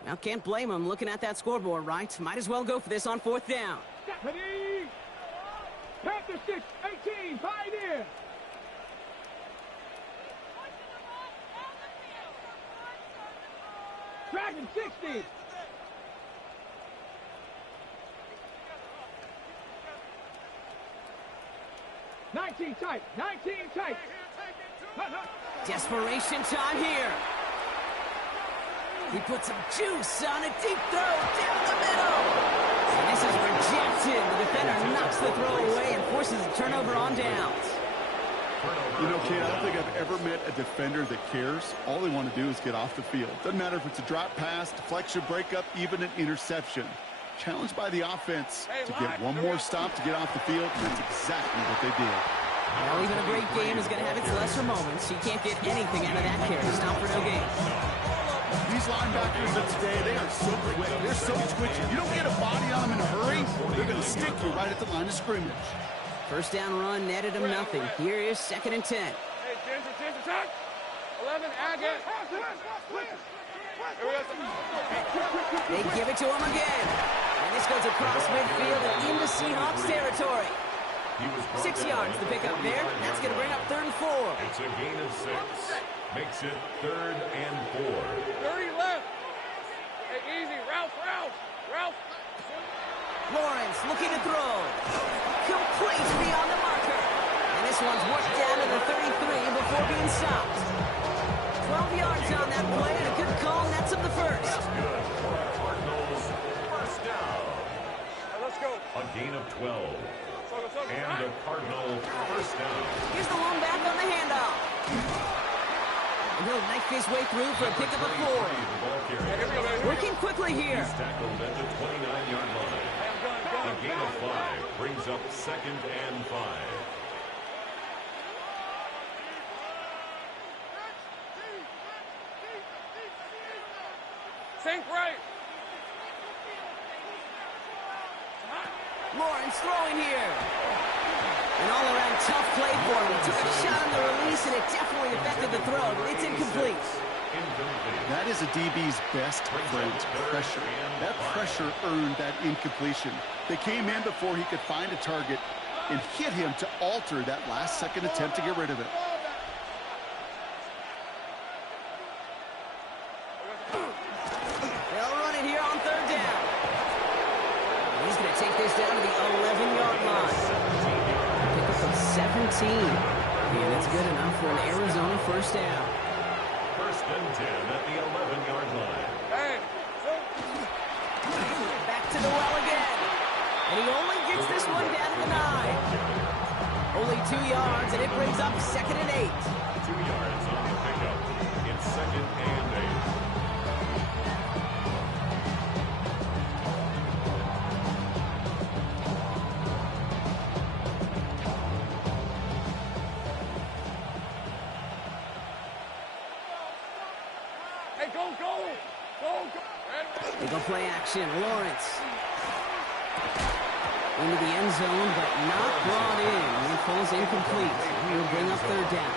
Now, can't blame him looking at that scoreboard, right? Might as well go for this on fourth down. Ready. Panther 6, 18, Pioneer. Dragon 60. Nineteen tight. Desperation time here. He puts some juice on a deep throw down the middle. And this is rejected. The defender knocks the throw away and forces a turnover on downs. You know, Kate, I don't think I've ever met a defender that cares. All they want to do is get off the field. Doesn't matter if it's a drop pass, deflection, breakup, even an interception. Challenged by the offense to get one more stop to get off the field, and that's exactly what they did. Well, even a great game is going to have its lesser moments. You can't get anything out of that carry. Stop for no gain. These linebackers of today, they are so quick. They're so twitchy. You don't get a body on them in a hurry, they're going to stick you right at the line of scrimmage. First down run netted him nothing. Here is 2nd and 10. Hey, 10, attack. 11, Agate. They give it to him again. And this goes across midfield and into Seahawks territory. 6 yards the pickup there. That's going to bring up 3rd and 4. It's a gain of 6. Makes it 3rd and 4. 30 left. Hey, easy. Ralph. Lawrence looking to throw. Complete beyond the marker. And this one's worked down to the 33 before being stopped. 12 yards on that play and a good call nets up the first. That's good for Cardinals. First down. Let's go. A gain of 12. And a Cardinal first down. Here's the one back on the handoff. And he'll knife his way through for a pickup of 4. Working quickly here. He's tackled at the 29-yard line. A gain of 5 brings up 2nd and 5. Sink right. Lawrence throwing here. An all-around tough play for him. He took a shot on the release, and it definitely affected the throw, but it's incomplete. That is a DB's best friend, pressure. That pressure earned that incompletion. They came in before he could find a target, and hit him to alter that last-second attempt to get rid of it. They'll run it here on third down. He's going to take this down to the 11-yard line. Pick up of 17. And it's good enough for an Arizona first down. First and 10 at the 11-yard line. Back to the well again. And he only gets this one down to the 9. Only 2 yards, and it brings up second and 8. 2 yards on the pickup. It's second and 8. They go play action. Lawrence. Into the end zone, but not brought in. It falls incomplete. He'll bring up third down.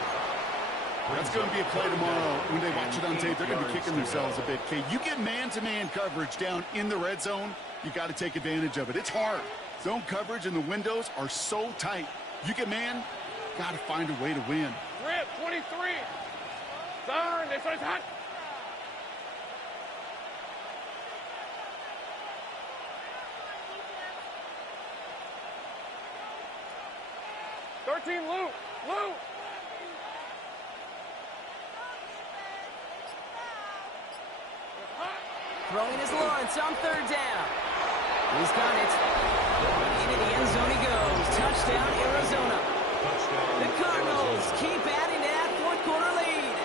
That's going to be a play tomorrow. When they watch it on tape, they're going to be kicking themselves a bit. Okay, you get man-to-man coverage down in the red zone, you got to take advantage of it. It's hard. Zone coverage and the windows are so tight. You get man, got to find a way to win. Rip, 23. Turn, this one's hot. 13, Luke. Throwing is Lawrence on third down. He's got it. Into the end zone he goes. Touchdown, Arizona. The Cardinals keep adding to that fourth-quarter lead.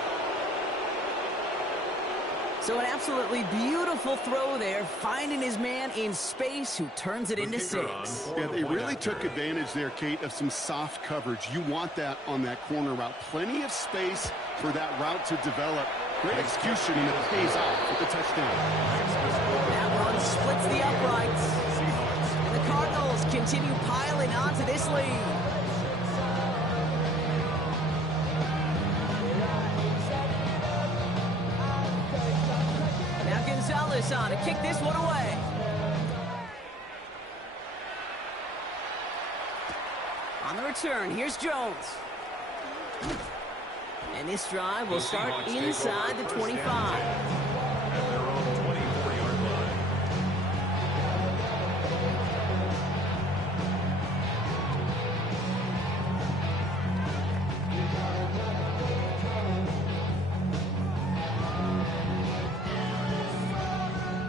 So an absolutely beautiful throw there, finding his man in space who turns it into 6. Yeah, they really took advantage there, Kate, of some soft coverage. You want that on that corner route. Plenty of space for that route to develop. Great execution, and it pays off with the touchdown. That one splits the uprights. And the Cardinals continue piling onto this lead. Now Gonzalez on to kick this one away. On the return, here's Jones. And this drive will start inside the 25. At their own 24-yard line.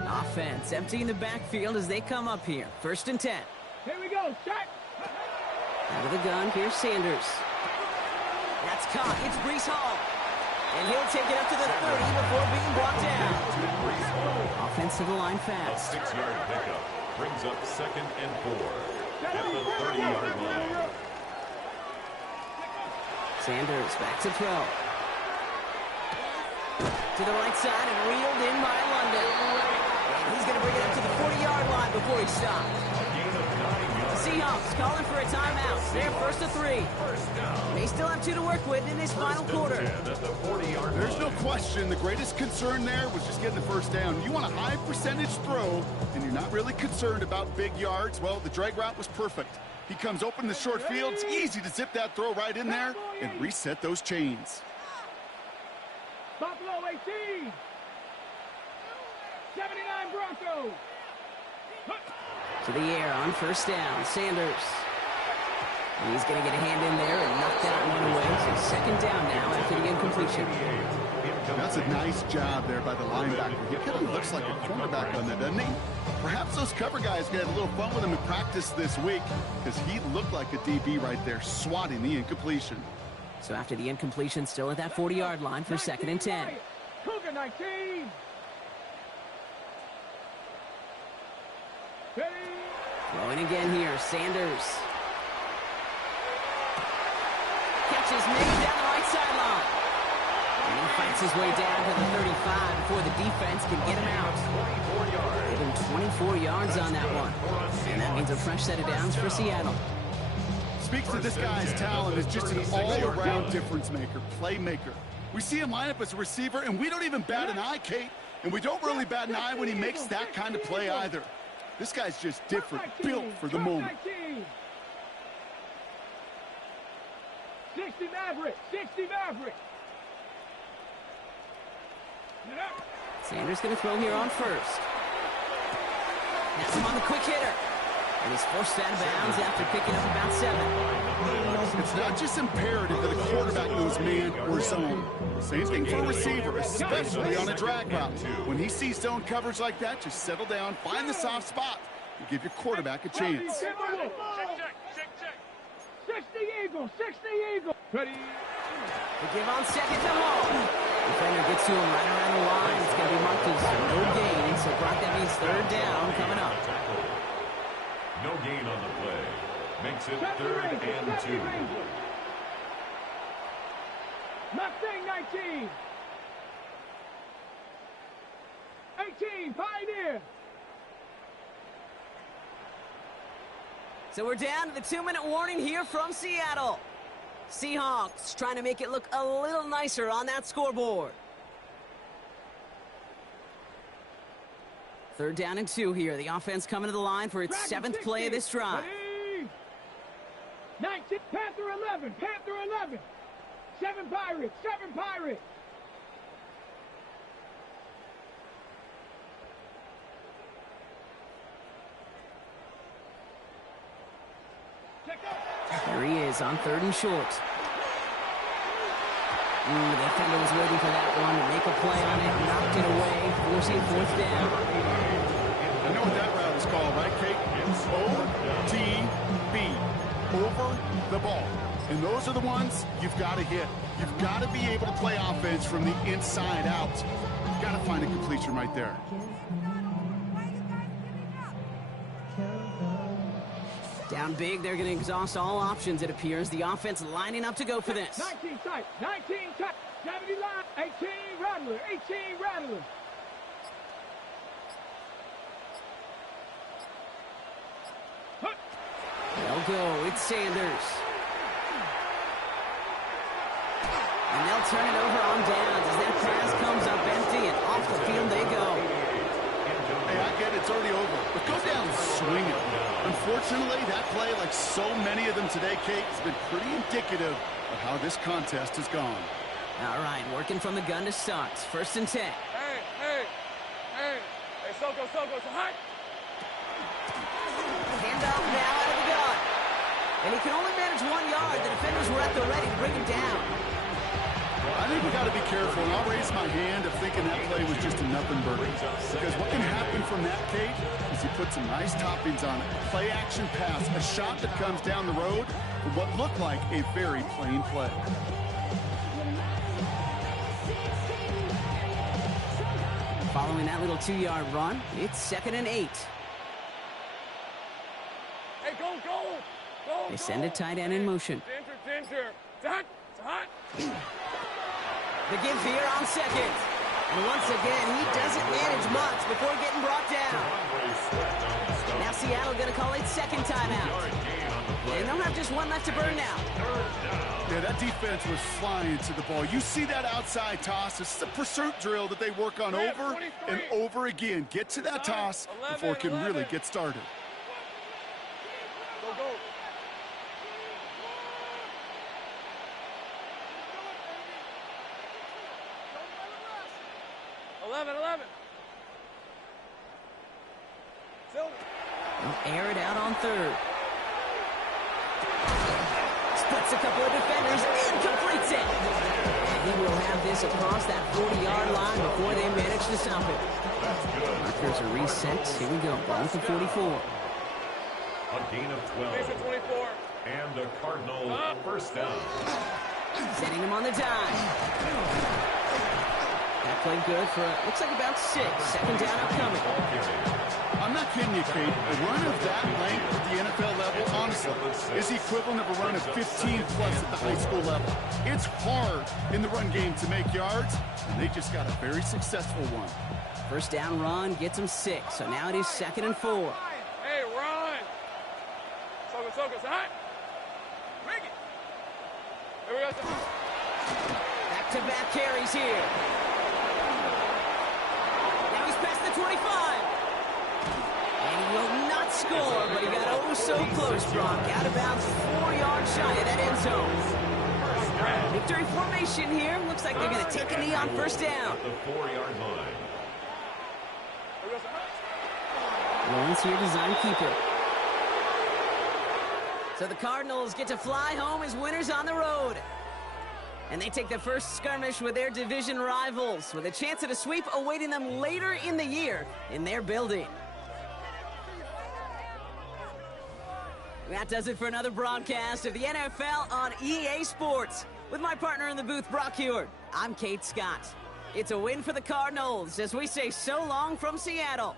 Offense emptying the backfield as they come up here. First and 10. Here we go, shot. Out of the gun, here's Sanders. That's caught. It's Breece Hall. And he'll take it up to the 30 before being brought down. Offense to the line fast. A 6-yard pickup brings up second and 4 at the 30-yard line. Sanders back to throw. To the right side and reeled in by London. And he's going to bring it up to the 40-yard line before he stops. Seahawks calling for a timeout. They're first to 3. They still have 2 to work with in this final quarter. There's no question the greatest concern there was just getting the first down. You want a high percentage throw, and you're not really concerned about big yards. Well, the drag route was perfect. He comes open in the short field. It's easy to zip that throw right in there and reset those chains. Buffalo 18. 79 Broncos. To the air on first down. Sanders. He's going to get a hand in there and knock that one away. So second down now after the incompletion. That's a nice job there by the linebacker. He kind of looks like a cornerback on that, doesn't he? Perhaps those cover guys can have a little fun with him in practice this week, because he looked like a DB right there, swatting the incompletion. So after the incompletion, still at that 40-yard line for second and 10. Cougar 19. Throwing again here, Sanders. Catch is made down the right sideline. And he fights his way down to the 35 before the defense can get him out. Give him 24 yards on that one. And that means a fresh set of downs for Seattle. Speaks to this guy's talent as just an all-around difference maker, playmaker. We see him line up as a receiver, and we don't even bat an eye, Kate. And we don't really bat an eye when he makes that kind of play either. This guy's just different, built for the moment. 60 Maverick. 60 Maverick. Sanders going to throw here on first. Has him on the quick hitter. And he's forced out of bounds after picking up about 7. It's not just imperative that a quarterback knows man or zone. Same thing for a receiver, especially on a drag route. When he sees zone coverage like that, just settle down, find the soft spot, and give your quarterback a chance. Check. 60 Eagle. 60 Eagle. Ready. The give on second to Hall. Defender gets to him right around the line. It's going to be marked as no gain, so Brock, that means third down coming up. No gain on the play. Makes it 3rd and 2. Mustang 19. 18, Pioneer. So we're down to the 2-minute warning here from Seattle. Seahawks trying to make it look a little nicer on that scoreboard. 3rd down and 2 here. The offense coming to the line for its 7th play of this drive. 19, Panther 11, Panther 11. 7 Pirates, 7 Pirates. There he is on 3rd and short. The defender was waiting for that one to make a play on it, knocked it away, forcing 4th down. You know what that route is called, right, Kate? It's OTB, over the ball. And those are the ones you've got to hit. You've got to be able to play offense from the inside out. You've got to find a completion right there. Down big, they're going to exhaust all options, it appears. The offense lining up to go for this. 19 tight, 19 tight, 70 line, 18 Rattler, 18 Rattler. They'll go, it's Sanders. And they'll turn it over on downs as that pass comes up empty and off the field they go. Hey, I get it, it's already over, but go down swinging. Unfortunately, that play, like so many of them today, Kate, has been pretty indicative of how this contest has gone. All right, working from the gun to start. 1st and 10. Hey, Soko, so hot. Handoff now out of the gun. And he can only manage 1 yard. The defenders were at the ready to bring him down. I think we got to be careful, and I'll raise my hand of thinking that play was just a nothing burger. Because what can happen from that, Kate, is he put some nice toppings on it. A play-action pass, a shot that comes down the road for what looked like a very plain play. Following that little 2-yard run, it's 2nd and 8. Hey, go. They send a tight end in motion. Center. It's hot. The give here on 2nd. And once again, he doesn't manage much before getting brought down. Now Seattle going to call it 2nd timeout. And they'll have just 1 left to burn now. Yeah, that defense was flying to the ball. You see that outside toss. This is a pursuit drill that they work on over and over again. Get to that toss before it can really get started. Go. 11. They'll air it out on 3rd. Splits a couple of defenders and completes it. And he will have this across that 40-yard line before they manage to stop it. Markers are reset. Here we go. Ball for 44. A gain of 12. 24. And a Cardinal 1st down. Setting him on the dime. That played good for, looks like about 6. 2nd down upcoming. I'm not kidding you, Kate. A run of that length at the NFL level, honestly, is the equivalent of a run of 15-plus at the high school level. It's hard in the run game to make yards, and they just got a very successful one. 1st down run gets him 6. So now it is 2nd and 4. Hey, run. Soko, it's hot. Bring it. Here we go. Back-to-back carries here. Now he's past the 25. And he will not score, but he got oh so close, Brock. Out of bounds, 4 yards shy of that end zone. Victory formation here. Looks like they're going to take a knee on first down. At the 4-yard line. Lawrence here, design keeper. So the Cardinals get to fly home as winners on the road. And they take the first skirmish with their division rivals, with a chance at a sweep awaiting them later in the year in their building. That does it for another broadcast of the NFL on EA Sports. With my partner in the booth, Brock Huard, I'm Kate Scott. It's a win for the Cardinals as we say so long from Seattle.